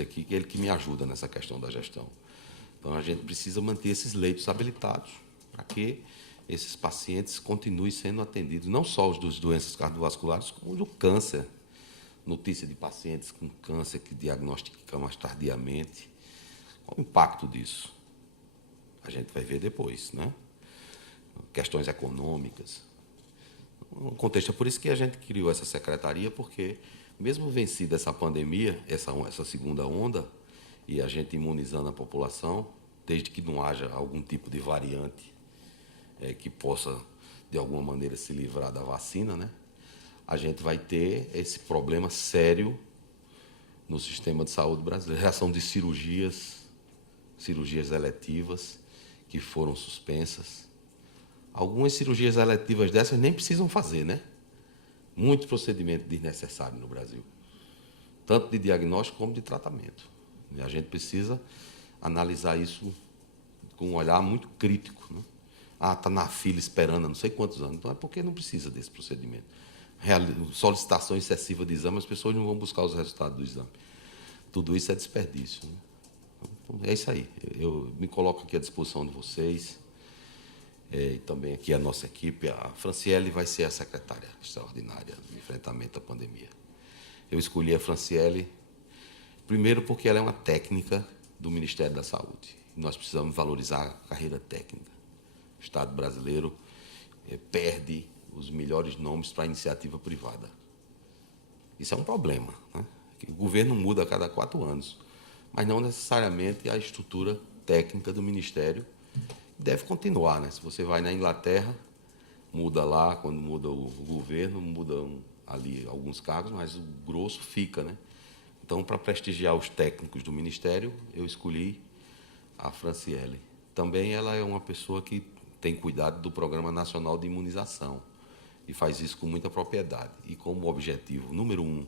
aqui, que é ele que me ajuda nessa questão da gestão. Então, a gente precisa manter esses leitos habilitados para que esses pacientes continuem sendo atendidos, não só os das doenças cardiovasculares, como do câncer. Notícia de pacientes com câncer que diagnosticam mais tardiamente. Qual o impacto disso? A gente vai ver depois, né? Questões econômicas. O contexto é por isso que a gente criou essa secretaria, porque, mesmo vencida essa pandemia, essa segunda onda, e a gente imunizando a população, desde que não haja algum tipo de variante que possa, de alguma maneira, se livrar da vacina, né? A gente vai ter esse problema sério no sistema de saúde brasileiro. Reação de cirurgias eletivas que foram suspensas. Algumas cirurgias eletivas dessas nem precisam fazer, né? Muito procedimento desnecessário no Brasil, tanto de diagnóstico como de tratamento. E a gente precisa analisar isso com um olhar muito crítico, né? Está na fila esperando há não sei quantos anos. Então, é porque não precisa desse procedimento. Solicitação excessiva de exame, as pessoas não vão buscar os resultados do exame. Tudo isso é desperdício, né? Então, é isso aí. Eu me coloco aqui à disposição de vocês, e também aqui a nossa equipe. A Franciele vai ser a secretária extraordinária de enfrentamento à pandemia. Eu escolhi a Franciele, primeiro porque ela é uma técnica do Ministério da Saúde. Nós precisamos valorizar a carreira técnica. O Estado brasileiro perde os melhores nomes para a iniciativa privada. Isso é um problema, né? O governo muda a cada 4 anos, mas não necessariamente a estrutura técnica do Ministério deve continuar, né? Se você vai na Inglaterra, muda lá, quando muda o governo, mudam ali alguns cargos, mas o grosso fica, né? Então, para prestigiar os técnicos do Ministério, eu escolhi a Franciele. Também ela é uma pessoa que tem cuidado do Programa Nacional de Imunização e faz isso com muita propriedade. E como objetivo número 1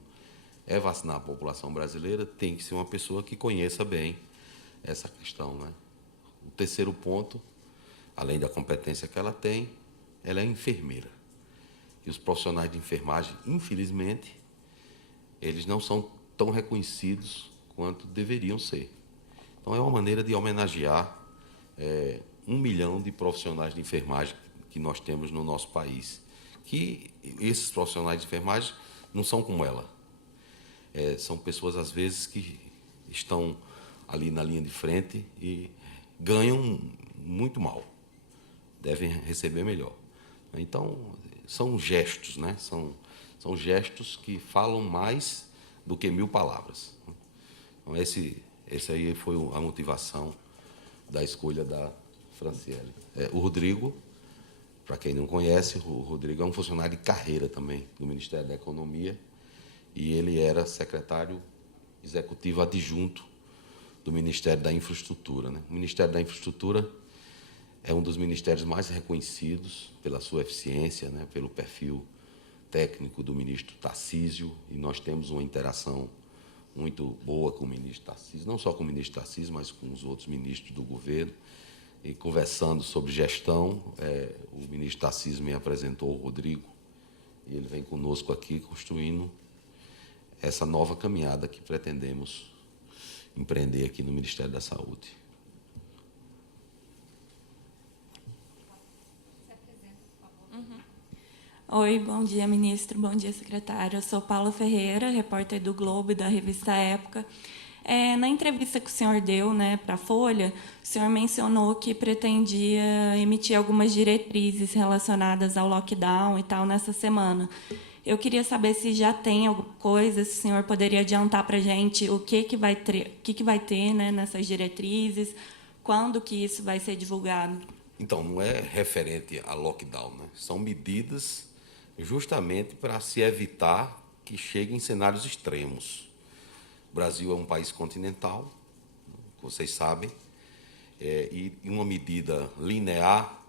é vacinar a população brasileira, tem que ser uma pessoa que conheça bem essa questão, né? O terceiro ponto, além da competência que ela tem, ela é enfermeira. E os profissionais de enfermagem, infelizmente, eles não são tão reconhecidos quanto deveriam ser. Então, é uma maneira de homenagear 1 milhão de profissionais de enfermagem que nós temos no nosso país. Que esses profissionais de enfermagem não são como ela. São pessoas, às vezes, que estão ali na linha de frente e ganham muito mal. Devem receber melhor. Então, são gestos, né? São gestos que falam mais do que 1000 palavras. Então, esse aí foi a motivação da escolha da Franciele. O Rodrigo, para quem não conhece, o Rodrigo é um funcionário de carreira também do Ministério da Economia, e ele era secretário executivo adjunto do Ministério da Infraestrutura, né? O Ministério da Infraestrutura é um dos ministérios mais reconhecidos pela sua eficiência, né? Pelo perfil técnico do ministro Tarcísio, e nós temos uma interação muito boa com o ministro Tarcísio, não só com o ministro Tarcísio, mas com os outros ministros do governo. E conversando sobre gestão, o ministro Tarcísio me apresentou o Rodrigo, e ele vem conosco aqui construindo essa nova caminhada que pretendemos empreender aqui no Ministério da Saúde. Oi, bom dia, ministro. Bom dia, secretário. Eu sou Paula Ferreira, repórter do Globo e da revista Época. Na entrevista que o senhor deu, né, para a Folha, o senhor mencionou que pretendia emitir algumas diretrizes relacionadas ao lockdown e tal nessa semana. Eu queria saber se já tem alguma coisa, se o senhor poderia adiantar para a gente o que vai ter, né, nessas diretrizes, quando que isso vai ser divulgado. Então, não é referente a lockdown, né? São medidas justamente para se evitar que chegue em cenários extremos. O Brasil é um país continental, vocês sabem, e uma medida linear,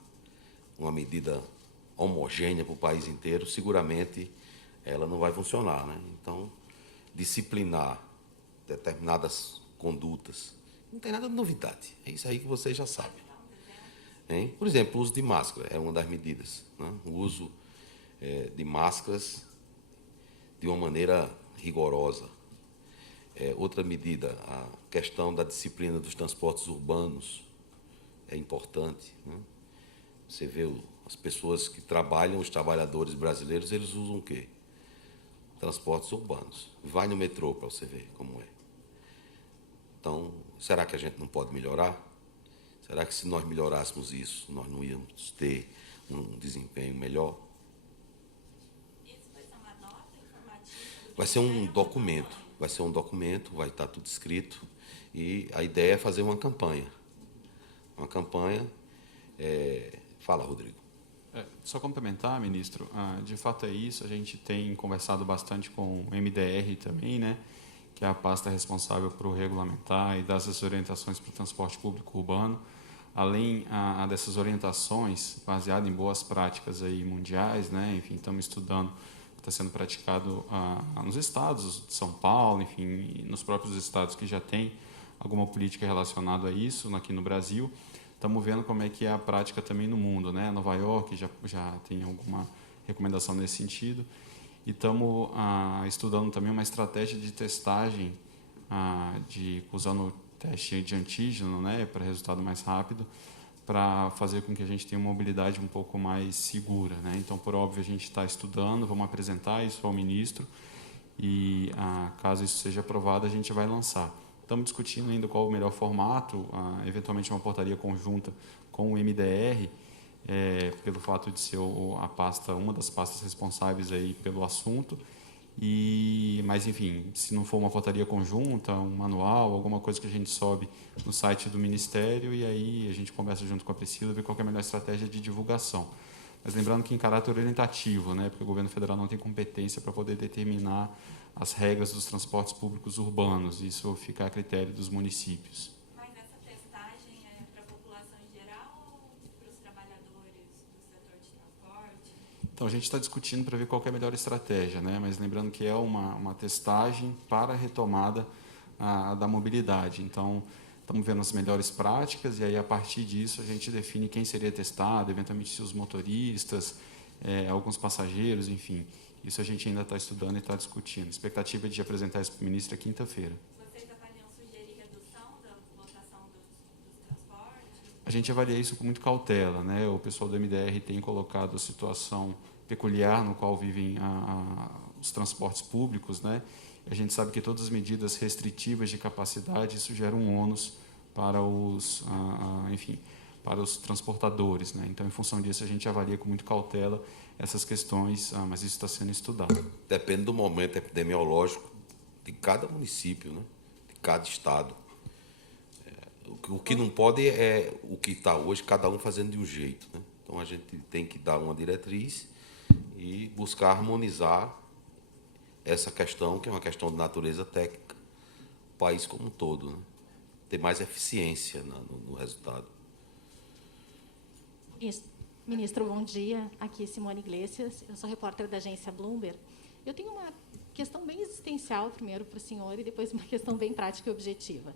uma medida homogênea para o país inteiro, seguramente ela não vai funcionar, né? Então, disciplinar determinadas condutas não tem nada de novidade, é isso aí que vocês já sabem. Hein? Por exemplo, o uso de máscara é uma das medidas, né? O uso de máscaras de uma maneira rigorosa. Outra medida, a questão da disciplina dos transportes urbanos é importante, né? Você vê as pessoas que trabalham, os trabalhadores brasileiros, eles usam o quê? Transportes urbanos. Vai no metrô para você ver como é. Então, será que a gente não pode melhorar? Será que se nós melhorássemos isso, nós não íamos ter um desempenho melhor? Isso vai ser uma nota informativa? Vai ser um documento, vai estar tudo escrito, e a ideia é fazer uma campanha. Uma campanha... Fala, Rodrigo. Só complementar, ministro, de fato é isso, a gente tem conversado bastante com o MDR também, né, que é a pasta responsável por regulamentar e dar essas orientações para o transporte público urbano, além dessas orientações baseadas em boas práticas aí mundiais, né, enfim, estamos estudando, está sendo praticado nos estados de São Paulo, enfim, nos próprios estados que já tem alguma política relacionada a isso, aqui no Brasil. Estamos vendo como é que é a prática também no mundo, né? Nova York já tem alguma recomendação nesse sentido. E estamos estudando também uma estratégia de testagem, usando teste de antígeno, né, para resultado mais rápido, para fazer com que a gente tenha uma mobilidade um pouco mais segura, né? Então, por óbvio, a gente está estudando, vamos apresentar isso ao ministro e, caso isso seja aprovado, a gente vai lançar. Estamos discutindo ainda qual o melhor formato, eventualmente uma portaria conjunta com o MDR, pelo fato de ser uma das pastas responsáveis aí pelo assunto. Mas, enfim, se não for uma portaria conjunta, um manual, alguma coisa que a gente sobe no site do Ministério, e aí a gente conversa junto com a Priscila, ver qual que é a melhor estratégia de divulgação. Mas lembrando que em caráter orientativo, né, porque o governo federal não tem competência para poder determinar as regras dos transportes públicos urbanos, isso fica a critério dos municípios. Mas essa testagem é para a população em geral ou para os trabalhadores do setor de transporte? Então, a gente está discutindo para ver qual que é a melhor estratégia, né? Mas lembrando que é uma testagem para a retomada da mobilidade. Então, estamos vendo as melhores práticas e aí, a partir disso, a gente define quem seria testado, eventualmente se os motoristas, alguns passageiros, enfim. Isso a gente ainda está estudando e está discutindo. A expectativa é de apresentar isso para o ministro quinta-feira. Vocês avaliam sugerir redução da lotação dos transportes? A gente avalia isso com muito cautela, né? O pessoal do MDR tem colocado a situação peculiar no qual vivem os transportes públicos, né? A gente sabe que todas as medidas restritivas de capacidade, isso gera um ônus para para os transportadores, né? Então, em função disso, a gente avalia com muito cautela essas questões, mas isso está sendo estudado. Depende do momento epidemiológico de cada município, né? De cada estado. O que não pode é o que está hoje, cada um fazendo de um jeito, né? Então, a gente tem que dar uma diretriz e buscar harmonizar essa questão, que é uma questão de natureza técnica, o país como um todo, né? Ter mais eficiência no resultado. Ministro, bom dia. Aqui Simone Iglesias, eu sou repórter da agência Bloomberg. Eu tenho uma questão bem existencial, primeiro para o senhor, e depois uma questão bem prática e objetiva.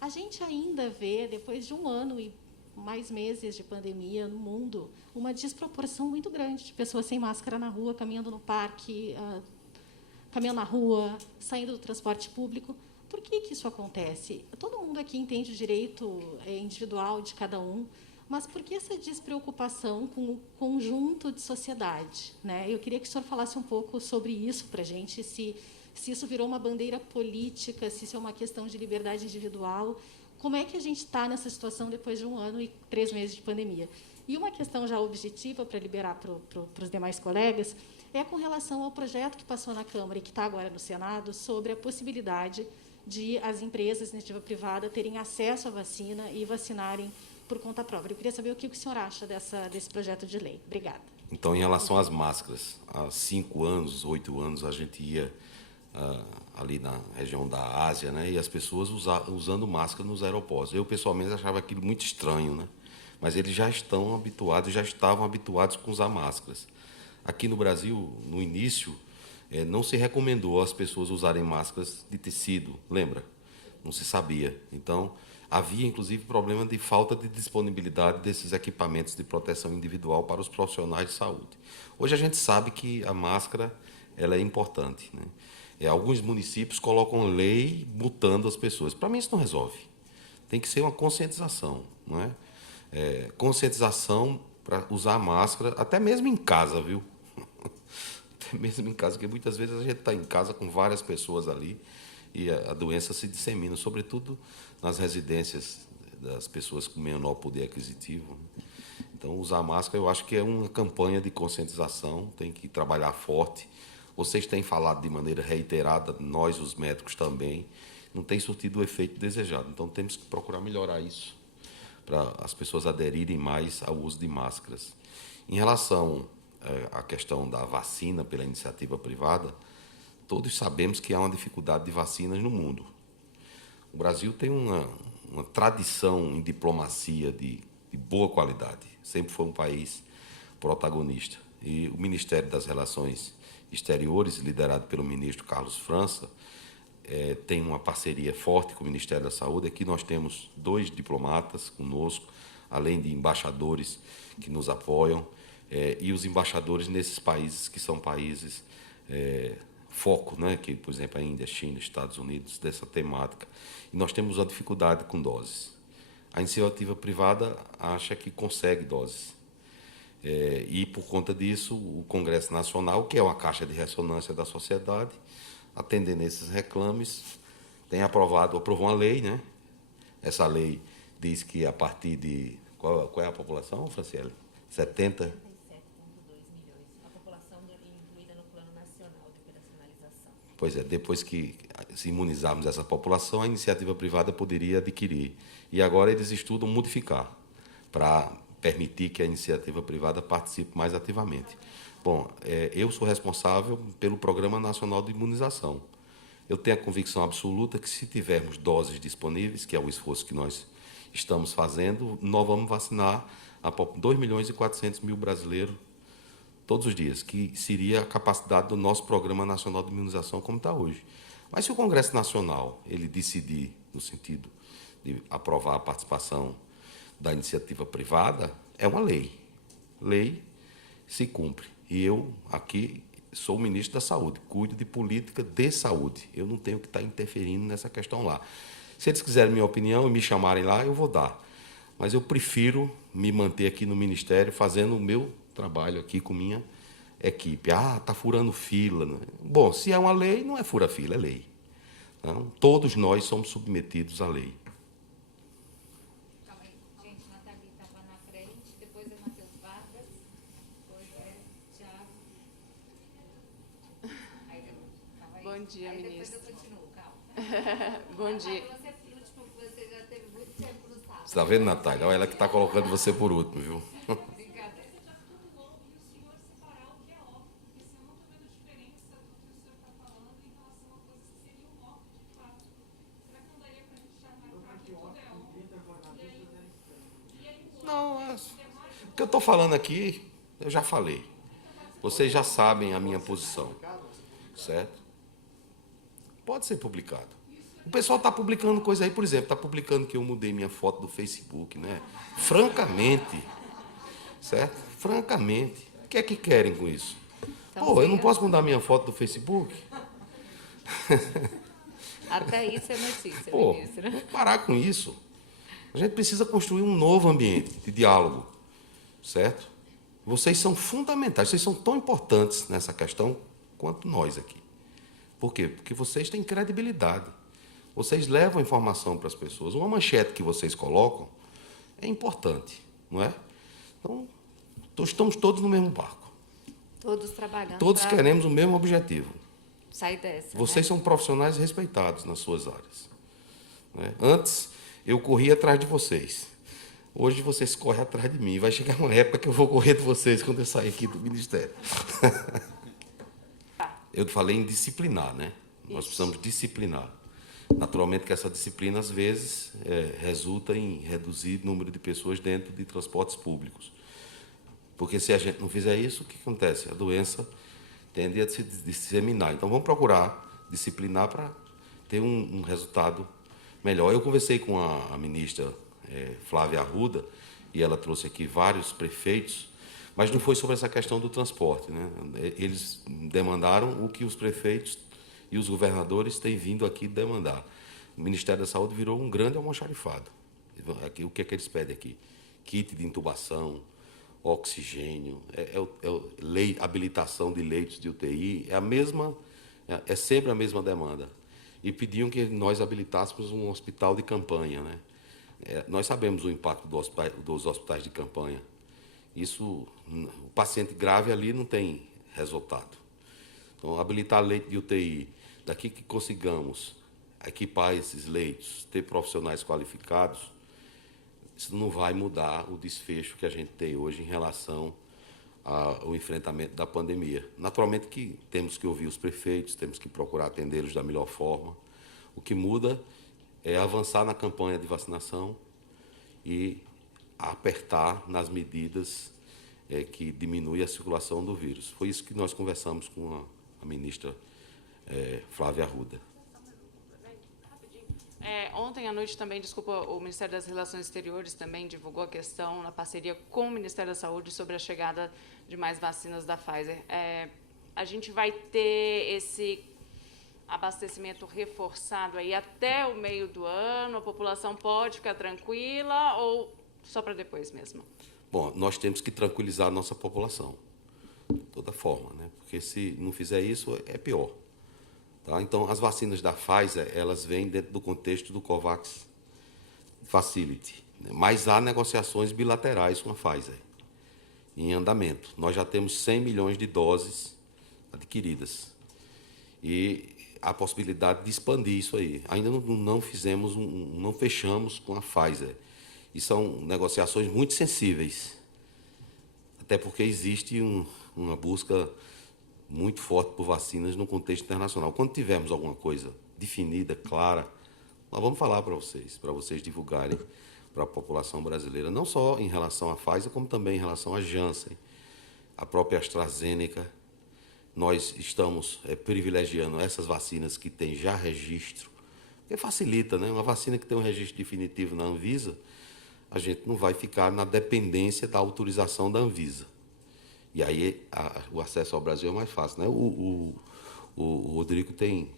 A gente ainda vê, depois de um ano e mais meses de pandemia no mundo, uma desproporção muito grande de pessoas sem máscara na rua, caminhando no parque, caminhando na rua, saindo do transporte público. Por que isso acontece? Todo mundo aqui entende o direito individual de cada um, mas por que essa despreocupação com o conjunto de sociedade, né? Eu queria que o senhor falasse um pouco sobre isso para a gente, se isso virou uma bandeira política, se isso é uma questão de liberdade individual. Como é que a gente está nessa situação depois de 1 ano e 3 meses de pandemia? E uma questão já objetiva para liberar para os demais colegas é com relação ao projeto que passou na Câmara e que está agora no Senado sobre a possibilidade de as empresas, iniciativa privada, terem acesso à vacina e vacinarem por conta própria. Eu queria saber o que o senhor acha desse projeto de lei. Obrigada. Então, em relação às máscaras, há 5 anos, 8 anos, a gente ia ali na região da Ásia, né, e as pessoas usando máscara nos aeroportos. Eu, pessoalmente, achava aquilo muito estranho, né? Mas eles já estavam habituados com usar máscaras. Aqui no Brasil, no início, não se recomendou às pessoas usarem máscaras de tecido, lembra? Não se sabia. Então, havia, inclusive, problema de falta de disponibilidade desses equipamentos de proteção individual para os profissionais de saúde. Hoje a gente sabe que a máscara ela é importante, né? Alguns municípios colocam lei multando as pessoas. Para mim, isso não resolve. Tem que ser uma conscientização, não é? Conscientização para usar máscara, até mesmo em casa, viu? Até mesmo em casa, porque muitas vezes a gente está em casa com várias pessoas ali e a doença se dissemina, sobretudo nas residências das pessoas com menor poder aquisitivo. Então, usar máscara, eu acho que é uma campanha de conscientização, tem que trabalhar forte. Vocês têm falado de maneira reiterada, nós, os médicos, também, não tem surtido o efeito desejado. Então, temos que procurar melhorar isso, para as pessoas aderirem mais ao uso de máscaras. Em relação à questão da vacina pela iniciativa privada, todos sabemos que há uma dificuldade de vacinas no mundo. O Brasil tem uma tradição em diplomacia de boa qualidade. Sempre foi um país protagonista. E o Ministério das Relações Exteriores, liderado pelo ministro Carlos França, tem uma parceria forte com o Ministério da Saúde. Aqui nós temos 2 diplomatas conosco, além de embaixadores que nos apoiam, e os embaixadores nesses países que são países foco, né? Que, por exemplo, a Índia, China, Estados Unidos, dessa temática. E nós temos uma dificuldade com doses. A iniciativa privada acha que consegue doses. E, por conta disso, o Congresso Nacional, que é uma caixa de ressonância da sociedade, atendendo esses reclames, aprovou uma lei, né? Essa lei diz que a partir de... Qual é a população, Franciele? 70? 77,2 milhões. A população incluída no Plano Nacional de Operacionalização. Pois é, depois que se imunizarmos essa população, a iniciativa privada poderia adquirir. E agora eles estudam modificar para permitir que a iniciativa privada participe mais ativamente. Bom, eu sou responsável pelo Programa Nacional de Imunização. Eu tenho a convicção absoluta que, se tivermos doses disponíveis, que é o esforço que nós estamos fazendo, nós vamos vacinar 2 milhões e 400 mil brasileiros todos os dias, que seria a capacidade do nosso Programa Nacional de Imunização como está hoje. Mas se o Congresso Nacional ele decidir no sentido de aprovar a participação da iniciativa privada, é uma lei. Lei se cumpre. E eu, aqui, sou o ministro da Saúde, cuido de política de saúde. Eu não tenho que estar interferindo nessa questão lá. Se eles quiserem minha opinião e me chamarem lá, eu vou dar. Mas eu prefiro me manter aqui no Ministério, fazendo o meu trabalho aqui com minha equipe. Está furando fila. Né? Bom, se é uma lei, não é fura-fila, é lei. Então, todos nós somos submetidos à lei. Calma aí, gente, Nathalie estava na frente, depois é Matheus Vargas, depois é Thiago. Aí, calma aí. Bom dia, aí ministro. Depois eu continuo, calma. Bom dia. Você é por último, porque você já teve muito tempo no sábado. Você está vendo, Natália? Olha ela que está colocando você por último, viu? Brincadeira. Não, o que eu estou falando aqui, eu já falei. Vocês já sabem a minha posição, certo? Pode ser publicado. O pessoal está publicando coisa aí, por exemplo, está publicando que eu mudei minha foto do Facebook, né? Francamente, certo? Francamente. O que é que querem com isso? Pô, eu não posso mudar minha foto do Facebook? Até isso é notícia, Pô, ministro. vamos parar com isso. A gente precisa construir um novo ambiente de diálogo, certo? Vocês são fundamentais, vocês são tão importantes nessa questão quanto nós aqui. Por quê? Porque vocês têm credibilidade. Vocês levam informação para as pessoas. Uma manchete que vocês colocam é importante, não é? Então, estamos todos no mesmo barco. Todos trabalhando. Todos pra queremos o mesmo objetivo. sair dessa. Vocês né? são profissionais respeitados nas suas áreas. Né? Antes, eu corria atrás de vocês. Hoje, vocês correm atrás de mim. Vai chegar uma época que eu vou correr de vocês quando eu sair aqui do Ministério. Eu falei em disciplinar, né? Nós precisamos disciplinar. Naturalmente que essa disciplina, às vezes, resulta em reduzir o número de pessoas dentro de transportes públicos. Porque se a gente não fizer isso, o que acontece? A doença tende a se disseminar. Então, vamos procurar disciplinar para ter um resultado melhor. Eu conversei com a ministra Flávia Arruda, e ela trouxe aqui vários prefeitos, mas não foi sobre essa questão do transporte, né? Eles demandaram o que os prefeitos e os governadores têm vindo aqui demandar. O Ministério da Saúde virou um grande almoxarifado. O que é que eles pedem aqui? Kit de intubação, oxigênio, habilitação de leitos de UTI, é sempre a mesma demanda. E pediam que nós habilitássemos um hospital de campanha, né? Nós sabemos o impacto dos hospitais de campanha. O paciente grave ali não tem resultado. Então, habilitar leite de UTI, daqui que consigamos equipar esses leitos, ter profissionais qualificados, isso não vai mudar o desfecho que a gente tem hoje em relação ao enfrentamento da pandemia. Naturalmente que temos que ouvir os prefeitos, temos que procurar atendê-los da melhor forma. O que muda é avançar na campanha de vacinação e apertar nas medidas que diminuem a circulação do vírus. Foi isso que nós conversamos com a ministra Flávia Arruda. Ontem à noite também, o Ministério das Relações Exteriores também divulgou a questão, na parceria com o Ministério da Saúde, sobre a chegada de mais vacinas da Pfizer. A gente vai ter esse abastecimento reforçado aí até o meio do ano? A população pode ficar tranquila ou só para depois mesmo? Bom, nós temos que tranquilizar a nossa população, de toda forma, né? Porque se não fizer isso, é pior. Tá? Então, as vacinas da Pfizer, elas vêm dentro do contexto do COVAX Facility, né? Mas há negociações bilaterais com a Pfizer em andamento. Nós já temos 100 milhões de doses adquiridas e há possibilidade de expandir isso aí. Ainda não fechamos com a Pfizer. E são negociações muito sensíveis, até porque existe uma busca muito forte por vacinas no contexto internacional. Quando tivermos alguma coisa definida, clara, nós vamos falar para vocês divulgarem para a população brasileira, não só em relação à Pfizer, como também em relação à Janssen, a própria AstraZeneca. Nós estamos privilegiando essas vacinas que têm já registro, porque facilita, né? Uma vacina que tem um registro definitivo na Anvisa, a gente não vai ficar na dependência da autorização da Anvisa. E aí o acesso ao Brasil é mais fácil, né? O Rodrigo tem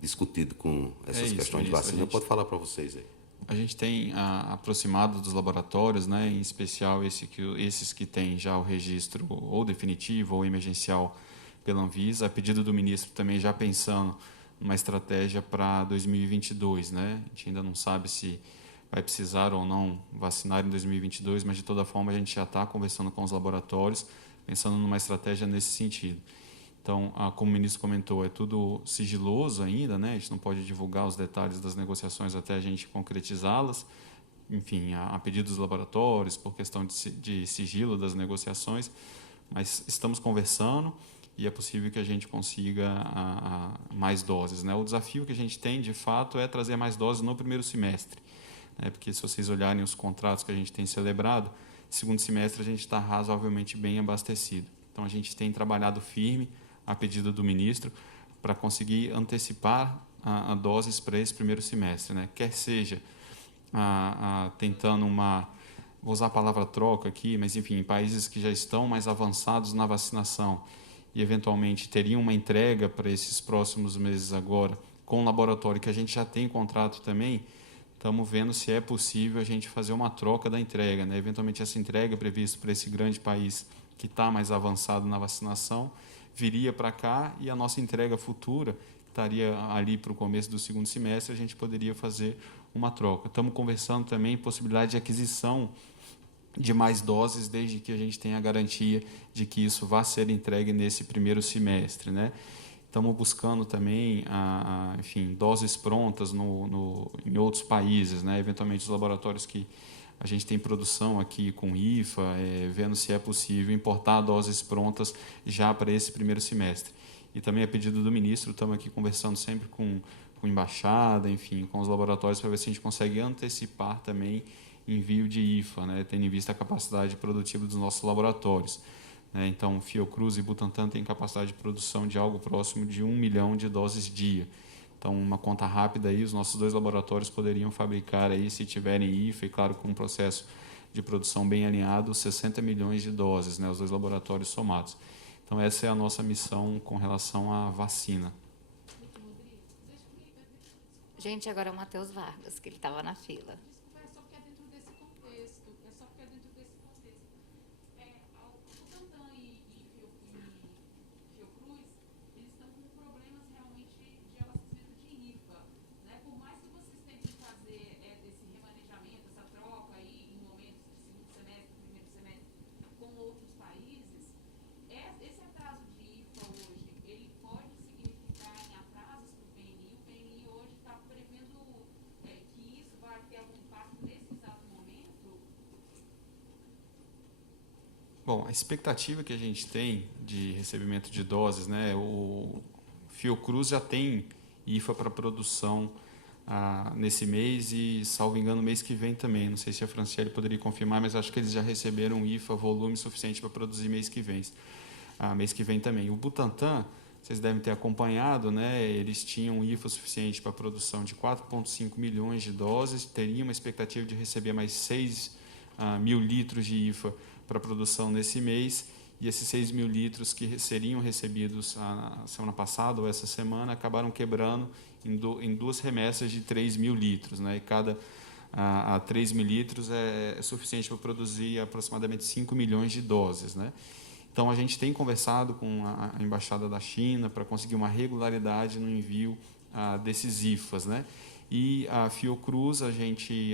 discutido com essas questões de vacina. Pode falar para vocês aí. A gente tem aproximado dos laboratórios, né, em especial esses que têm já o registro ou definitivo ou emergencial pela Anvisa, a pedido do ministro também já pensando numa estratégia para 2022. Né? A gente ainda não sabe se vai precisar ou não vacinar em 2022, mas de toda forma a gente já está conversando com os laboratórios, pensando numa estratégia nesse sentido. Então, como o ministro comentou, é tudo sigiloso ainda, né? A gente não pode divulgar os detalhes das negociações até a gente concretizá-las, enfim, a pedido dos laboratórios, por questão de sigilo das negociações, mas estamos conversando e é possível que a gente consiga mais doses, né? O desafio que a gente tem, de fato, é trazer mais doses no primeiro semestre, né? Porque se vocês olharem os contratos que a gente tem celebrado, segundo semestre a gente está razoavelmente bem abastecido. Então, a gente tem trabalhado firme, a pedido do ministro, para conseguir antecipar a doses para esse primeiro semestre, né? Quer seja tentando vou usar a palavra troca aqui, mas enfim, em países que já estão mais avançados na vacinação e eventualmente teriam uma entrega para esses próximos meses agora, com um laboratório que a gente já tem contrato também, estamos vendo se é possível a gente fazer uma troca da entrega, né? Eventualmente essa entrega prevista para esse grande país que está mais avançado na vacinação, viria para cá e a nossa entrega futura estaria ali para o começo do segundo semestre, a gente poderia fazer uma troca. Estamos conversando também em possibilidade de aquisição de mais doses, desde que a gente tenha a garantia de que isso vá ser entregue nesse primeiro semestre, né? Estamos buscando também, enfim, doses prontas em outros países, né? Eventualmente os laboratórios que a gente tem produção aqui com IFA, vendo se é possível importar doses prontas já para esse primeiro semestre. E também a pedido do ministro, estamos aqui conversando sempre com embaixada, enfim, com os laboratórios, para ver se a gente consegue antecipar também envio de IFA, né, tendo em vista a capacidade produtiva dos nossos laboratórios. Né? Então, Fiocruz e Butantan têm capacidade de produção de algo próximo de 1 milhão de doses dia. Então, uma conta rápida aí, os nossos 2 laboratórios poderiam fabricar aí, se tiverem IFA, e claro, com um processo de produção bem alinhado, 60 milhões de doses, né, os 2 laboratórios somados. Então, essa é a nossa missão com relação à vacina. Gente, agora é o Matheus Vargas, que ele estava na fila. Desculpa, é só porque é dentro desse contexto. O Butantan e Fiocruz, eles estão com problemas realmente de abastecimento de IFA. Né? Por mais que vocês tentem fazer desse remanejamento, essa troca aí, em momentos de segundo semestre, primeiro semestre, com outros países, esse atraso de IFA hoje, ele pode significar em atrasos para o PNI? O PNI hoje está prevendo que isso vai ter algum impacto nesse exato momento? Bom, a expectativa que a gente tem de recebimento de doses, né, o Fiocruz já tem IFA para produção nesse mês e, salvo engano, mês que vem também. Não sei se a Franciele poderia confirmar, mas acho que eles já receberam IFA volume suficiente para produzir mês que vem também. O Butantan, vocês devem ter acompanhado, né, eles tinham IFA suficiente para a produção de 4,5 milhões de doses, teriam uma expectativa de receber mais 6 mil litros de IFA para a produção nesse mês, e esses 6 mil litros que seriam recebidos a semana passada ou essa semana acabaram quebrando em duas remessas de 3 mil litros. Né? E cada 3 mil litros é suficiente para produzir aproximadamente 5 milhões de doses. Né? Então, a gente tem conversado com a Embaixada da China para conseguir uma regularidade no envio desses IFAs. Né? E a Fiocruz, a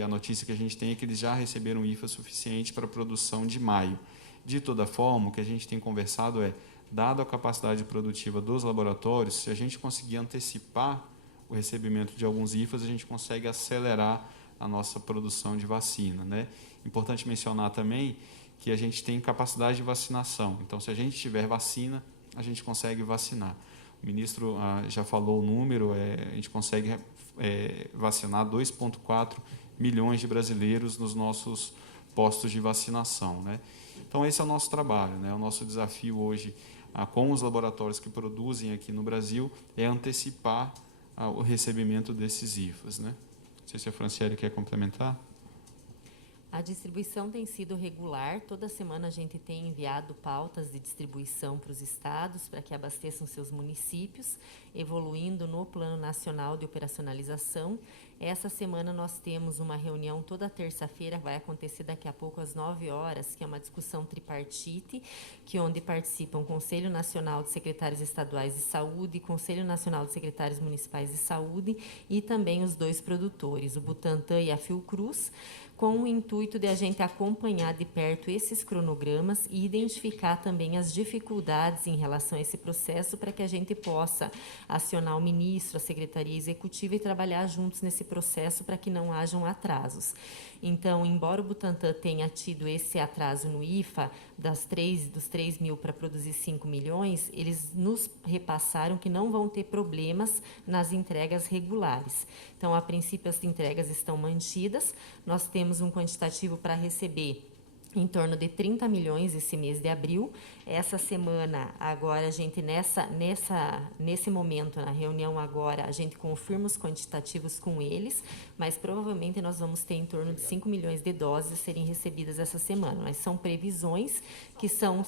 notícia que a gente tem é que eles já receberam IFA suficiente para a produção de maio. De toda forma, o que a gente tem conversado dado a capacidade produtiva dos laboratórios, se a gente conseguir antecipar o recebimento de alguns IFAs, a gente consegue acelerar a nossa produção de vacina. Né? Importante mencionar também que a gente tem capacidade de vacinação. Então, se a gente tiver vacina, a gente consegue vacinar. O ministro já falou o número, a gente consegue vacinar 2,4 milhões de brasileiros nos nossos postos de vacinação. Né? Então, esse é o nosso trabalho. Né? O nosso desafio hoje, com os laboratórios que produzem aqui no Brasil, é antecipar o recebimento desses IFAs. Né? Não sei se a Franciele quer complementar. A distribuição tem sido regular. Toda semana a gente tem enviado pautas de distribuição para os estados, para que abasteçam seus municípios, evoluindo no Plano Nacional de Operacionalização. Essa semana nós temos uma reunião toda terça-feira, vai acontecer daqui a pouco às 9 horas, que é uma discussão tripartite, onde participam o Conselho Nacional de Secretários Estaduais de Saúde, Conselho Nacional de Secretários Municipais de Saúde e também os dois produtores, o Butantan e a Fiocruz, com o intuito de a gente acompanhar de perto esses cronogramas e identificar também as dificuldades em relação a esse processo para que a gente possa acionar o ministro, a Secretaria Executiva e trabalhar juntos nesse processo para que não hajam atrasos. Então, embora o Butantan tenha tido esse atraso no IFA, dos 3 mil para produzir 5 milhões, eles nos repassaram que não vão ter problemas nas entregas regulares. Então, a princípio, as entregas estão mantidas. Nós temos um quantitativo para receber em torno de 30 milhões esse mês de abril. Essa semana, agora, a gente, nesse momento, na reunião agora, a gente confirma os quantitativos com eles, mas provavelmente nós vamos ter em torno de 5 milhões de doses a serem recebidas essa semana. Mas são previsões que são...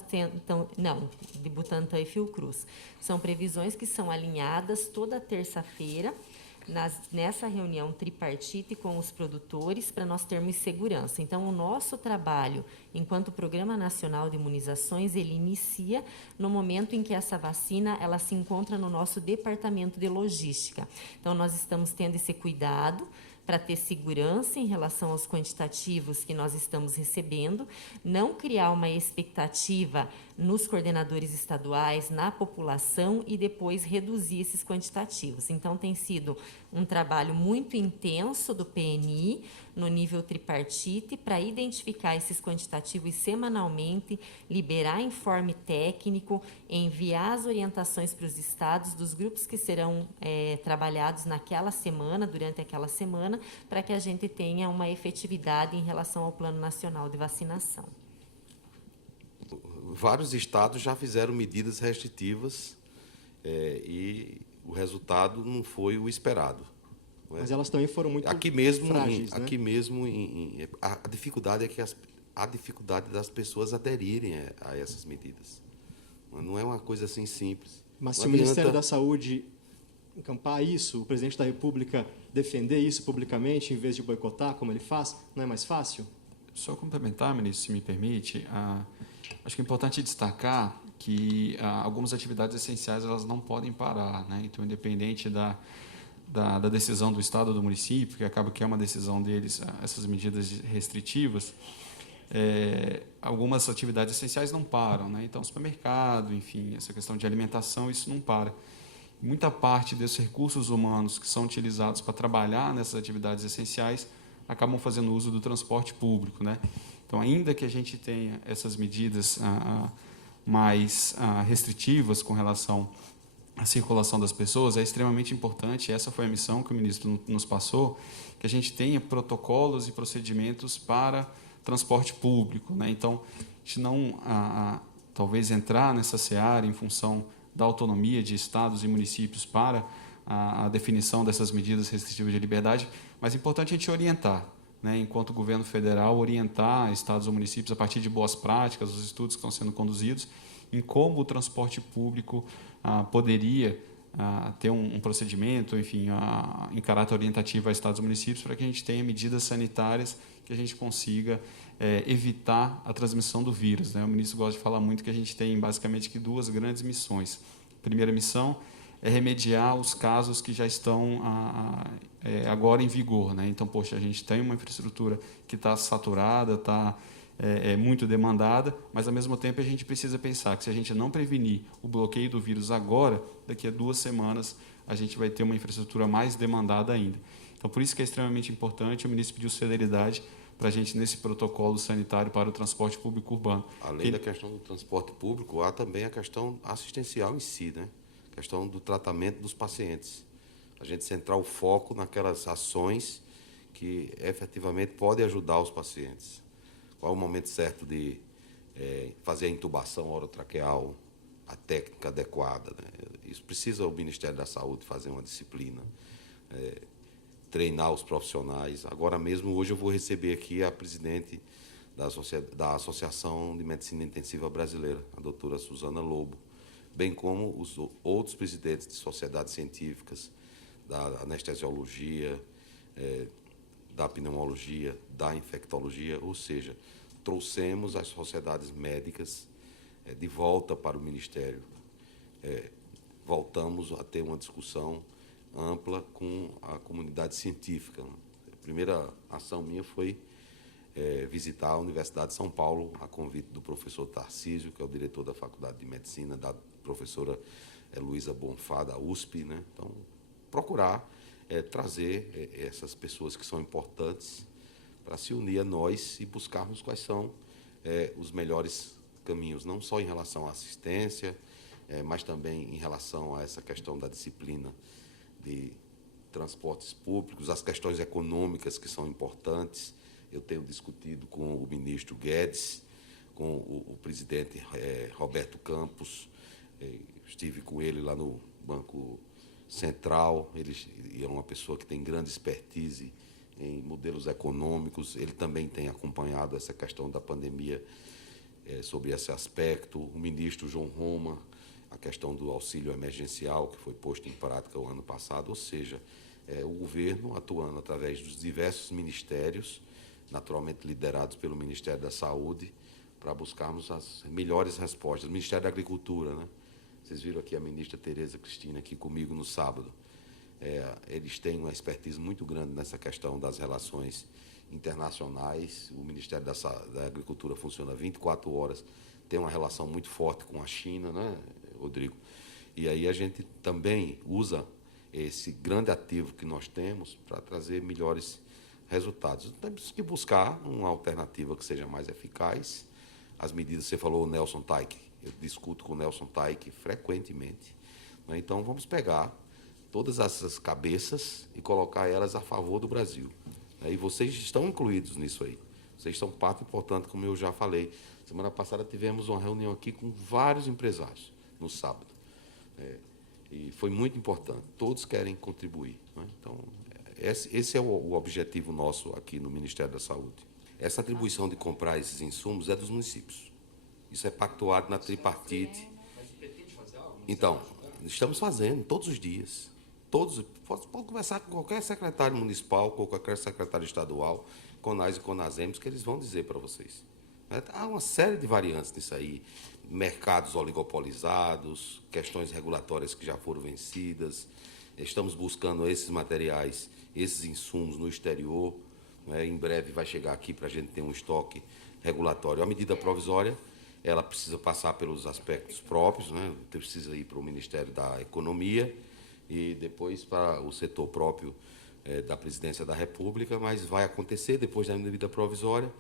Não, de Butantan e Fiocruz. São previsões que são alinhadas toda terça-feira, nessa reunião tripartite com os produtores, para nós termos segurança. Então, o nosso trabalho, enquanto Programa Nacional de Imunizações, ele inicia no momento em que essa vacina ela se encontra no nosso departamento de logística. Então, nós estamos tendo esse cuidado para ter segurança em relação aos quantitativos que nós estamos recebendo, não criar uma expectativa nos coordenadores estaduais, na população e depois reduzir esses quantitativos. Então, tem sido um trabalho muito intenso do PNI, no nível tripartite, para identificar esses quantitativos semanalmente, liberar informe técnico, enviar as orientações para os estados dos grupos que serão trabalhados naquela semana, durante aquela semana, para que a gente tenha uma efetividade em relação ao Plano Nacional de Vacinação. Vários estados já fizeram medidas restritivas e o resultado não foi o esperado. Não é? Mas elas também foram muito frágeis, né? Aqui mesmo, a dificuldade é que a dificuldade das pessoas aderirem a essas medidas. Não é uma coisa assim simples. Mas não se o Ministério da Saúde encampar isso, o presidente da República defender isso publicamente em vez de boicotar, como ele faz? Não é mais fácil? Só complementar, ministro, se me permite, acho que é importante destacar que algumas atividades essenciais elas não podem parar, né? Então, independente da decisão do Estado ou do município, que acaba que é uma decisão deles, essas medidas restritivas, algumas atividades essenciais não param, né? Então, supermercado, enfim, essa questão de alimentação, isso não para. Muita parte desses recursos humanos que são utilizados para trabalhar nessas atividades essenciais acabam fazendo uso do transporte público, né? Então, ainda que a gente tenha essas medidas mais restritivas com relação à circulação das pessoas, é extremamente importante, essa foi a missão que o ministro nos passou, que a gente tenha protocolos e procedimentos para transporte público, né? Então, a gente não talvez entrar nessa seara em função da autonomia de estados e municípios para a definição dessas medidas restritivas de liberdade, mas é importante a gente orientar, né, enquanto governo federal, orientar estados ou municípios a partir de boas práticas, os estudos que estão sendo conduzidos, em como o transporte público poderia ter um procedimento, enfim, em caráter orientativo a estados e municípios, para que a gente tenha medidas sanitárias que a gente consiga evitar a transmissão do vírus, né? O ministro gosta de falar muito que a gente tem basicamente duas grandes missões. A primeira missão é remediar os casos que já estão agora em vigor, né? Então, poxa, a gente tem uma infraestrutura que está saturada, está muito demandada, mas, ao mesmo tempo, a gente precisa pensar que, se a gente não prevenir o bloqueio do vírus agora, daqui a 2 semanas, a gente vai ter uma infraestrutura mais demandada ainda. Então, por isso que é extremamente importante, o ministro pediu celeridade para a gente nesse protocolo sanitário para o transporte público urbano. Além da questão do transporte público, há também a questão assistencial em si, né? A questão do tratamento dos pacientes. A gente centrar o foco naquelas ações que efetivamente podem ajudar os pacientes. Qual é o momento certo de fazer a intubação orotraqueal, a técnica adequada, né? Isso precisa o Ministério da Saúde fazer uma disciplina, treinar os profissionais. Agora mesmo, hoje eu vou receber aqui a presidente da Associação de Medicina Intensiva Brasileira, a doutora Suzana Lobo, bem como os outros presidentes de sociedades científicas, da anestesiologia, da pneumologia, da infectologia, ou seja, trouxemos as sociedades médicas de volta para o Ministério. Voltamos a ter uma discussão ampla com a comunidade científica. A primeira ação minha foi visitar a Universidade de São Paulo, a convite do professor Tarcísio, que é o diretor da Faculdade de Medicina, da professora Luísa Bonfá, da USP, né? Então, procurar trazer essas pessoas que são importantes para se unir a nós e buscarmos quais são os melhores caminhos, não só em relação à assistência, mas também em relação a essa questão da disciplina de transportes públicos, as questões econômicas que são importantes. Eu tenho discutido com o ministro Guedes, com o presidente Roberto Campos, estive com ele lá no Banco Central, ele é uma pessoa que tem grande expertise em modelos econômicos, ele também tem acompanhado essa questão da pandemia sobre esse aspecto. O ministro João Roma, a questão do auxílio emergencial, que foi posto em prática o ano passado, ou seja, o governo atuando através dos diversos ministérios, naturalmente liderados pelo Ministério da Saúde, para buscarmos as melhores respostas. O Ministério da Agricultura, né? Vocês viram aqui a ministra Tereza Cristina aqui comigo no sábado. Eles têm uma expertise muito grande nessa questão das relações internacionais. O Ministério da Agricultura funciona 24 horas, tem uma relação muito forte com a China, né, Rodrigo? E aí a gente também usa esse grande ativo que nós temos para trazer melhores resultados. Temos que buscar uma alternativa que seja mais eficaz. As medidas, você falou o Nelson Taik, eu discuto com o Nelson Taik frequentemente, né? Então, vamos pegar todas essas cabeças e colocar elas a favor do Brasil, né? E vocês estão incluídos nisso aí. Vocês são parte importante, como eu já falei. Semana passada tivemos uma reunião aqui com vários empresários, no sábado. E foi muito importante. Todos querem contribuir, né? Então, esse é o objetivo nosso aqui no Ministério da Saúde. Essa atribuição de comprar esses insumos é dos municípios. Isso é pactuado na tripartite. Então, estamos fazendo todos os dias. todos, pode conversar com qualquer secretário municipal, com qualquer secretário estadual, CONAS e CONASEMS, que eles vão dizer para vocês. Há uma série de variantes nisso aí, mercados oligopolizados, questões regulatórias que já foram vencidas, estamos buscando esses materiais, esses insumos no exterior, né? Em breve vai chegar aqui para a gente ter um estoque regulatório. A medida provisória, ela precisa passar pelos aspectos próprios, né? Precisa ir para o Ministério da Economia e depois para o setor próprio da Presidência da República, mas vai acontecer, depois da medida provisória,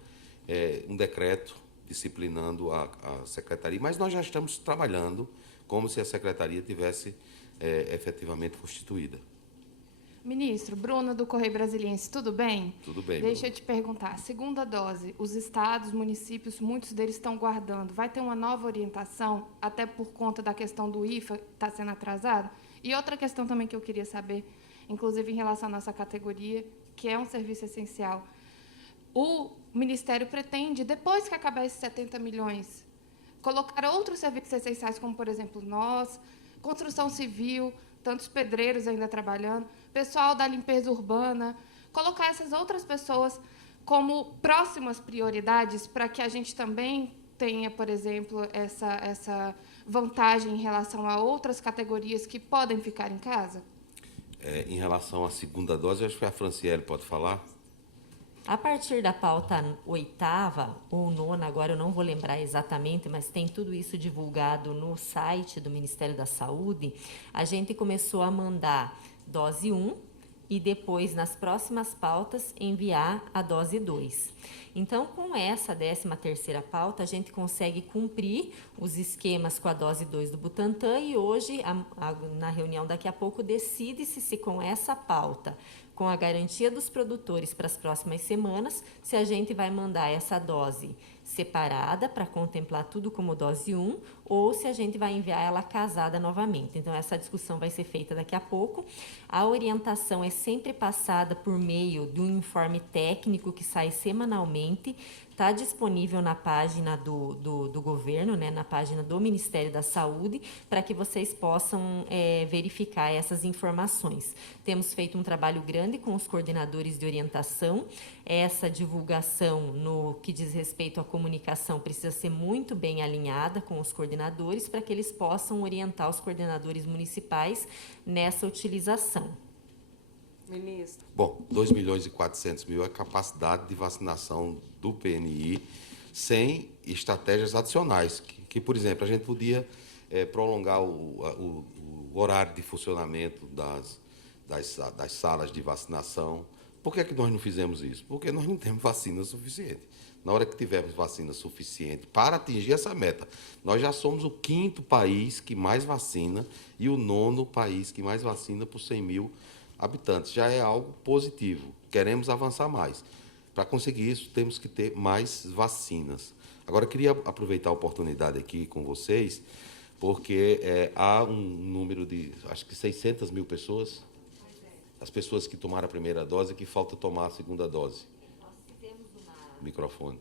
um decreto disciplinando a Secretaria, mas nós já estamos trabalhando como se a Secretaria tivesse efetivamente constituída. Ministro, Bruna do Correio Brasiliense, tudo bem? Tudo bem, Deixa Bruna. eu te perguntar, segunda dose, os estados, municípios, muitos deles estão guardando. Vai ter uma nova orientação, até por conta da questão do IFA, que está sendo atrasado? E outra questão também que eu queria saber, inclusive em relação à nossa categoria, que é um serviço essencial. O Ministério pretende, depois que acabar esses 70 milhões, colocar outros serviços essenciais, como, por exemplo, nós, construção civil, tantos pedreiros ainda trabalhando, pessoal da limpeza urbana, colocar essas outras pessoas como próximas prioridades para que a gente também tenha, por exemplo, essa vantagem em relação a outras categorias que podem ficar em casa? Em relação à segunda dose, acho que a Franciele pode falar. A partir da pauta 8ª ou 9ª, agora eu não vou lembrar exatamente, mas tem tudo isso divulgado no site do Ministério da Saúde, a gente começou a mandar dose 1 e depois, nas próximas pautas, enviar a dose 2. Então, com essa 13ª pauta, a gente consegue cumprir os esquemas com a dose 2 do Butantan e hoje, na reunião daqui a pouco, decide-se se com essa pauta, com a garantia dos produtores para as próximas semanas, se a gente vai mandar essa dose separada para contemplar tudo como dose 1 ou se a gente vai enviar ela casada novamente. Então, essa discussão vai ser feita daqui a pouco. A orientação é sempre passada por meio de um informe técnico que sai semanalmente, está disponível na página do governo, né, na página do Ministério da Saúde, para que vocês possam verificar essas informações. Temos feito um trabalho grande com os coordenadores de orientação. Essa divulgação no que diz respeito à comunicação precisa ser muito bem alinhada com os coordenadores para que eles possam orientar os coordenadores municipais nessa utilização. Ministro. Bom, 2.400.000 é a capacidade de vacinação do PNI sem estratégias adicionais, que por exemplo, a gente podia prolongar o horário de funcionamento das salas de vacinação. Por que nós não fizemos isso? Porque nós não temos vacina suficiente. Na hora que tivermos vacina suficiente para atingir essa meta, nós já somos o 5º país que mais vacina e o 9º país que mais vacina por 100 mil habitantes. Já é algo positivo. Queremos avançar mais. Para conseguir isso, temos que ter mais vacinas. Agora, eu queria aproveitar a oportunidade aqui com vocês, porque há um número de, acho que 600 mil pessoas, as pessoas que tomaram a primeira dose, que falta tomar a segunda dose. Microfone.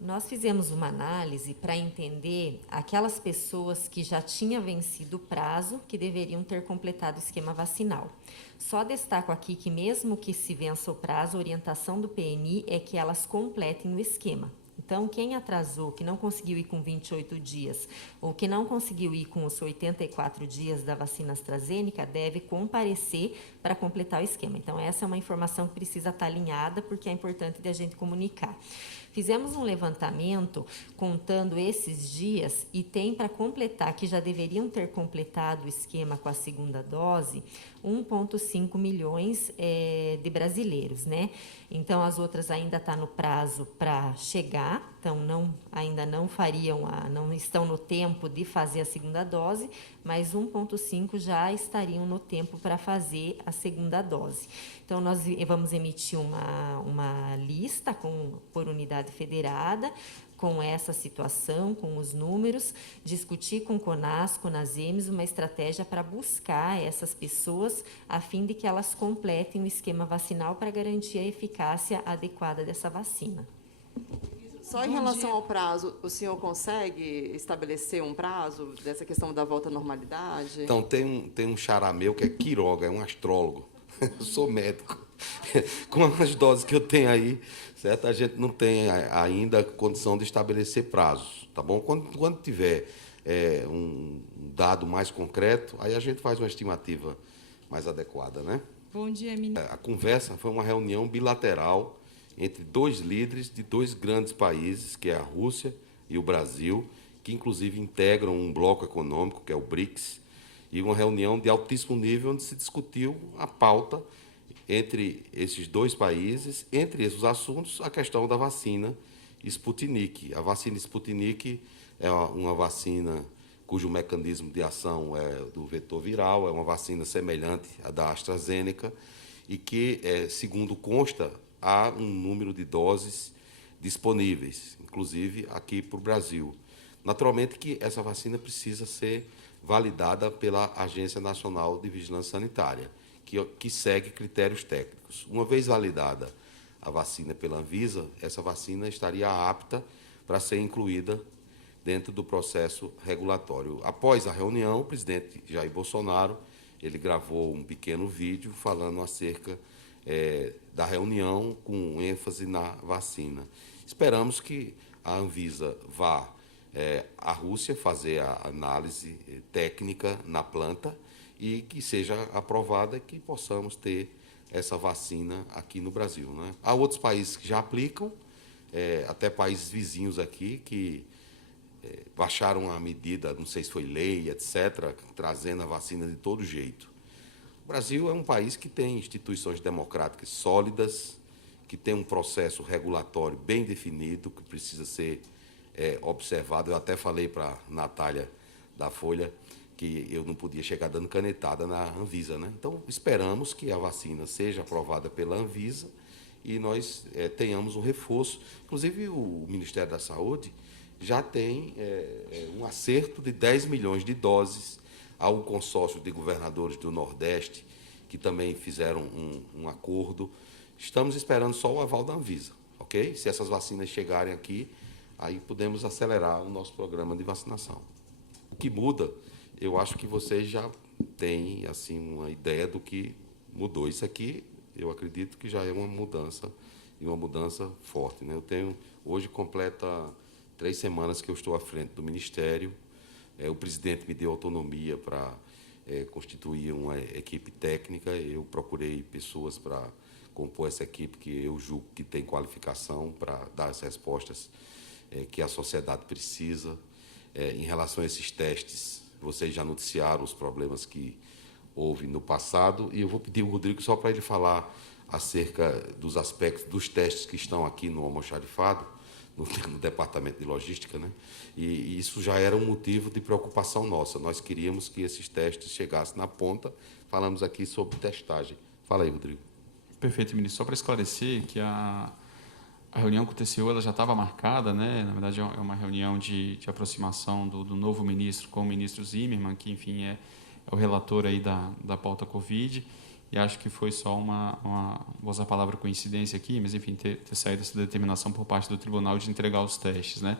Nós fizemos uma análise para entender aquelas pessoas que já tinham vencido o prazo, que deveriam ter completado o esquema vacinal. Só destaco aqui que mesmo que se vença o prazo, a orientação do PNI é que elas completem o esquema. Então, quem atrasou, que não conseguiu ir com 28 dias, ou que não conseguiu ir com os 84 dias da vacina AstraZeneca, deve comparecer para completar o esquema. Então, essa é uma informação que precisa estar alinhada, porque é importante de a gente comunicar. Fizemos um levantamento contando esses dias e tem para completar, que já deveriam ter completado o esquema com a segunda dose, 1,5 milhões de brasileiros, né? Então, as outras ainda estão no prazo para chegar, então ainda não não estão no tempo de fazer a segunda dose, mas 1,5 já estariam no tempo para fazer a segunda dose. Então, nós vamos emitir uma lista por unidade federada, com essa situação, com os números, discutir com o CONAS, CONASEMS, uma estratégia para buscar essas pessoas a fim de que elas completem o esquema vacinal para garantir a eficácia adequada dessa vacina. Só em relação ao prazo, o senhor consegue estabelecer um prazo dessa questão da volta à normalidade? Então, tem um xará meu que é Quiroga, é um astrólogo. Eu sou médico. Com as doses que eu tenho aí, certo? A gente não tem ainda condição de estabelecer prazos, tá bom? Quando tiver um dado mais concreto, aí a gente faz uma estimativa mais adequada, né? Bom dia, ministro. A conversa foi uma reunião bilateral entre dois líderes de dois grandes países, que é a Rússia e o Brasil, que inclusive integram um bloco econômico, que é o BRICS, e uma reunião de altíssimo nível onde se discutiu a pauta entre esses dois países, entre esses assuntos, a questão da vacina Sputnik. A vacina Sputnik é uma vacina cujo mecanismo de ação é do vetor viral, é uma vacina semelhante à da AstraZeneca e que, segundo consta, há um número de doses disponíveis, inclusive aqui para o Brasil. Naturalmente que essa vacina precisa ser validada pela Agência Nacional de Vigilância Sanitária, que segue critérios técnicos. Uma vez validada a vacina pela Anvisa, essa vacina estaria apta para ser incluída dentro do processo regulatório. Após a reunião, o presidente Jair Bolsonaro ele gravou um pequeno vídeo falando acerca da reunião com ênfase na vacina. Esperamos que a Anvisa vá à Rússia fazer a análise técnica na planta e que seja aprovada e que possamos ter essa vacina aqui no Brasil, né? Há outros países que já aplicam, até países vizinhos aqui que baixaram a medida, não sei se foi lei, etc., trazendo a vacina de todo jeito. O Brasil é um país que tem instituições democráticas sólidas, que tem um processo regulatório bem definido, que precisa ser observado. Eu até falei para a Natália da Folha que eu não podia chegar dando canetada na Anvisa, né? Então, esperamos que a vacina seja aprovada pela Anvisa e nós tenhamos um reforço. Inclusive, o Ministério da Saúde já tem um acerto de 10 milhões de doses. Há um consórcio de governadores do Nordeste que também fizeram um acordo. Estamos esperando só o aval da Anvisa, ok? Se essas vacinas chegarem aqui, aí podemos acelerar o nosso programa de vacinação. O que muda, eu acho que vocês já têm assim, uma ideia do que mudou. Isso aqui, eu acredito que já é uma mudança, e uma mudança forte, né? Eu tenho, hoje completa 3 semanas que eu estou à frente do Ministério. O presidente me deu autonomia para constituir uma equipe técnica. Eu procurei pessoas para compor essa equipe que eu julgo que tem qualificação para dar as respostas que a sociedade precisa. Em relação a esses testes, vocês já noticiaram os problemas que houve no passado, e eu vou pedir ao Rodrigo só para ele falar acerca dos aspectos dos testes que estão aqui no almoxarifado, no departamento de logística, né? E isso já era um motivo de preocupação nossa. Nós queríamos que esses testes chegassem na ponta. Falamos aqui sobre testagem. Fala aí, Rodrigo. Perfeito, ministro. Só para esclarecer que a reunião com o TCU ela já estava marcada, né? Na verdade, é uma reunião de aproximação do novo ministro com o ministro Zimmermann, que, enfim, é o relator aí da pauta Covid. E acho que foi só vou usar a palavra coincidência aqui, mas, enfim, ter saído essa determinação por parte do tribunal de entregar os testes, né?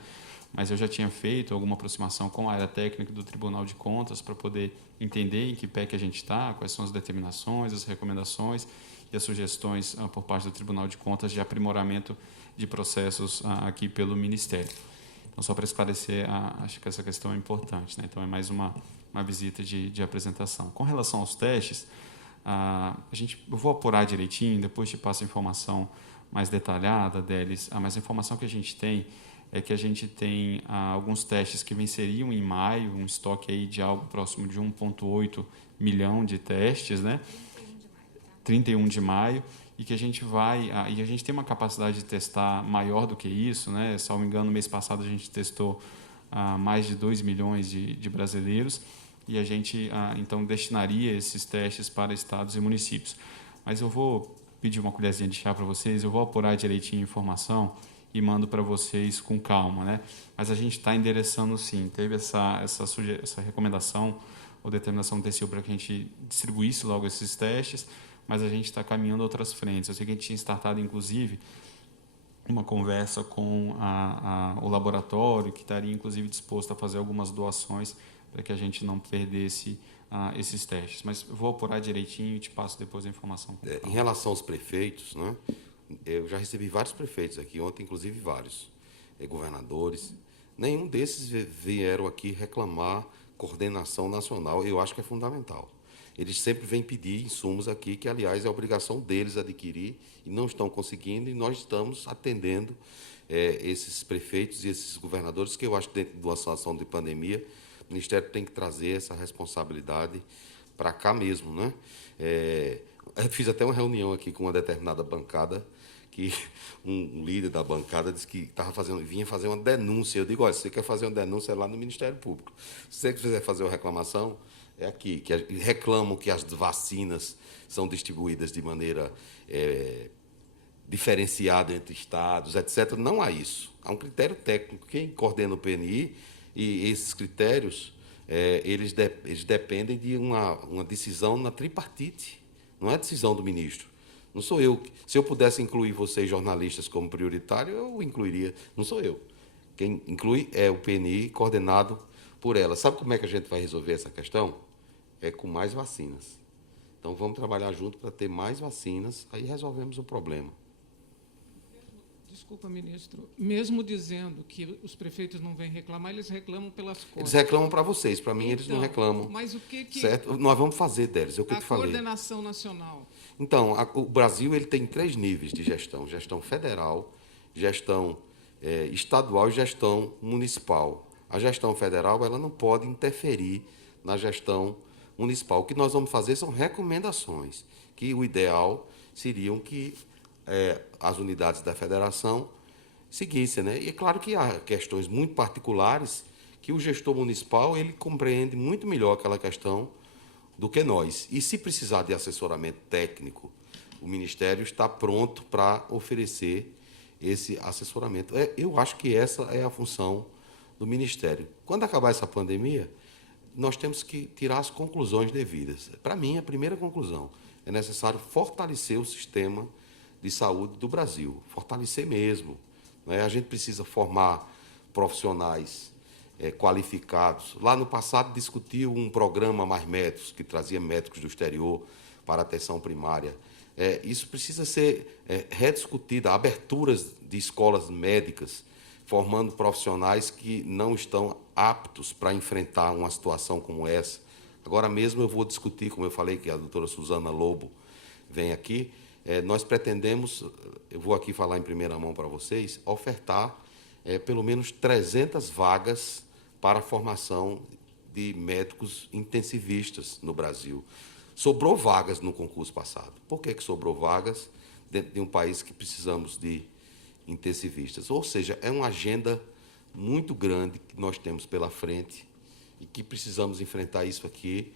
Mas eu já tinha feito alguma aproximação com a área técnica do Tribunal de Contas para poder entender em que pé que a gente está, quais são as determinações, as recomendações e as sugestões por parte do Tribunal de Contas de aprimoramento de processos aqui pelo Ministério. Então, só para esclarecer, acho que essa questão é importante, né? Então, é mais uma visita de apresentação. Com relação aos testes, eu vou apurar direitinho, depois te passo a informação mais detalhada deles. Mas a informação que a gente tem é que a gente tem alguns testes que venceriam em maio, um estoque aí de algo próximo de 1,8 milhão de testes, né? 31 de maio, e que a gente e a gente tem uma capacidade de testar maior do que isso, né? Se não me engano, no mês passado a gente testou mais de 2 milhões de brasileiros, e a gente, então, destinaria esses testes para estados e municípios. Mas eu vou pedir uma colherzinha de chá para vocês, eu vou apurar direitinho a informação e mando para vocês com calma, né? Mas a gente está endereçando, sim. Teve essa recomendação ou determinação do TCU para que a gente distribuísse logo esses testes, mas a gente está caminhando outras frentes. Eu sei que a gente tinha startado, inclusive, uma conversa com o laboratório, que estaria, inclusive, disposto a fazer algumas doações para que a gente não perdesse esses testes. Mas eu vou apurar direitinho e te passo depois a informação. Em relação aos prefeitos, né, eu já recebi vários prefeitos aqui, ontem, inclusive, vários governadores. Nenhum desses vieram aqui reclamar coordenação nacional. Eu acho que é fundamental. Eles sempre vêm pedir insumos aqui, que, aliás, é obrigação deles adquirir, e não estão conseguindo, e nós estamos atendendo esses prefeitos e esses governadores, que eu acho que, dentro de uma situação de pandemia, o Ministério tem que trazer essa responsabilidade para cá mesmo, né? Eu fiz até uma reunião aqui com uma determinada bancada, que um líder da bancada disse que vinha fazer uma denúncia. Eu digo, olha, se você quer fazer uma denúncia, é lá no Ministério Público. Se você quiser fazer uma reclamação, é aqui, que reclamam que as vacinas são distribuídas de maneira diferenciada entre estados, etc. Não há isso. Há um critério técnico. Quem coordena o PNI, e esses critérios, eles dependem de uma decisão na tripartite. Não é decisão do ministro. Não sou eu. Se eu pudesse incluir vocês, jornalistas, como prioritário, eu incluiria. Não sou eu. Quem inclui é o PNI, coordenado por ela. Sabe como é que a gente vai resolver essa questão? É com mais vacinas. Então, vamos trabalhar junto para ter mais vacinas, aí resolvemos o problema. Desculpa, ministro. Mesmo dizendo que os prefeitos não vêm reclamar, eles reclamam pelas costas. Eles reclamam para vocês, para mim então, eles não reclamam. Mas o que... Certo? Nós vamos fazer, Délis, é o que eu te falei. A coordenação nacional. Então, o Brasil ele tem 3 níveis de gestão: gestão federal, gestão estadual e gestão municipal. A gestão federal ela não pode interferir na gestão municipal. O que nós vamos fazer são recomendações, que o ideal seriam que as unidades da federação seguissem, né? E é claro que há questões muito particulares que o gestor municipal ele compreende muito melhor aquela questão do que nós. E se precisar de assessoramento técnico, o Ministério está pronto para oferecer esse assessoramento. Eu acho que essa é a função do Ministério. Quando acabar essa pandemia, nós temos que tirar as conclusões devidas. Para mim, a primeira conclusão é necessário fortalecer o sistema de saúde do Brasil, fortalecer mesmo. Né? A gente precisa formar profissionais qualificados. Lá no passado discutiu um programa Mais Médicos, que trazia médicos do exterior para a atenção primária. Isso precisa ser rediscutido, aberturas de escolas médicas, formando profissionais que não estão aptos para enfrentar uma situação como essa. Agora mesmo eu vou discutir, como eu falei, que a doutora Suzana Lobo vem aqui, nós pretendemos, eu vou aqui falar em primeira mão para vocês, ofertar pelo menos 300 vagas para a formação de médicos intensivistas no Brasil. Sobrou vagas no concurso passado. Por que sobrou vagas dentro de um país que precisamos de intensivistas? Ou seja, é uma agenda muito grande que nós temos pela frente e que precisamos enfrentar isso aqui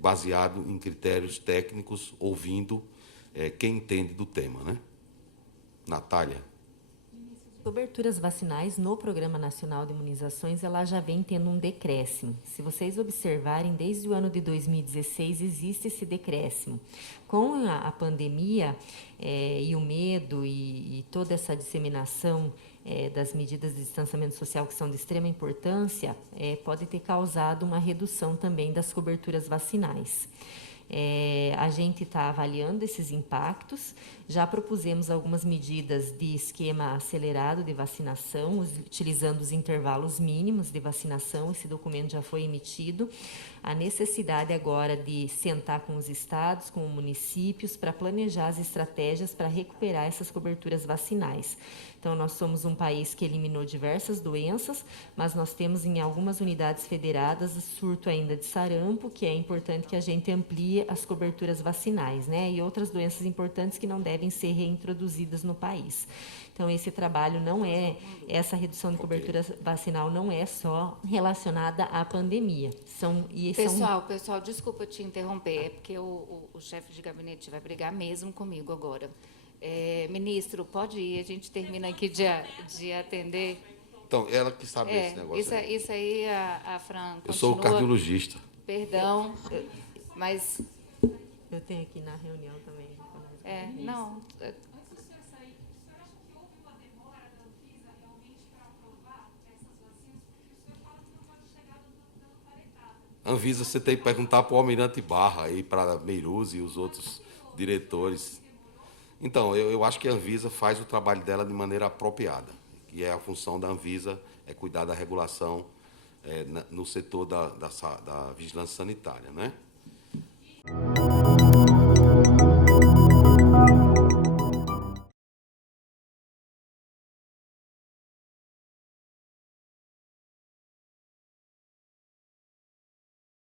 baseado em critérios técnicos, ouvindo quem entende do tema, né? Natália. Coberturas vacinais no Programa Nacional de Imunizações, ela já vem tendo um decréscimo. Se vocês observarem, desde o ano de 2016 existe esse decréscimo. Com a pandemia e o medo e toda essa disseminação das medidas de distanciamento social que são de extrema importância, pode ter causado uma redução também das coberturas vacinais. A gente está avaliando esses impactos, já propusemos algumas medidas de esquema acelerado de vacinação, utilizando os intervalos mínimos de vacinação. Esse documento já foi emitido. A necessidade agora de sentar com os estados, com os municípios, para planejar as estratégias para recuperar essas coberturas vacinais. Então, nós somos um país que eliminou diversas doenças, mas nós temos em algumas unidades federadas o surto ainda de sarampo, que é importante que a gente amplie as coberturas vacinais, né? E outras doenças importantes que não devem ser reintroduzidas no país. Então, esse trabalho essa redução de cobertura vacinal não é só relacionada à pandemia. Pessoal, desculpa te interromper, é porque o chefe de gabinete vai brigar mesmo comigo agora. Ministro, pode ir, a gente termina aqui de atender. Então, ela que sabe esse negócio. Isso aí, a Fran continua. Eu sou o cardiologista. Perdão, mas... Eu tenho aqui na reunião também. Não... Mas o senhor sair, o senhor acha que houve uma Anvisa, você tem que perguntar para o Almirante Barra e para Meiruz e os outros diretores. Então, eu acho que a Anvisa faz o trabalho dela de maneira apropriada. E a função da Anvisa é cuidar da regulação no setor da vigilância sanitária, né?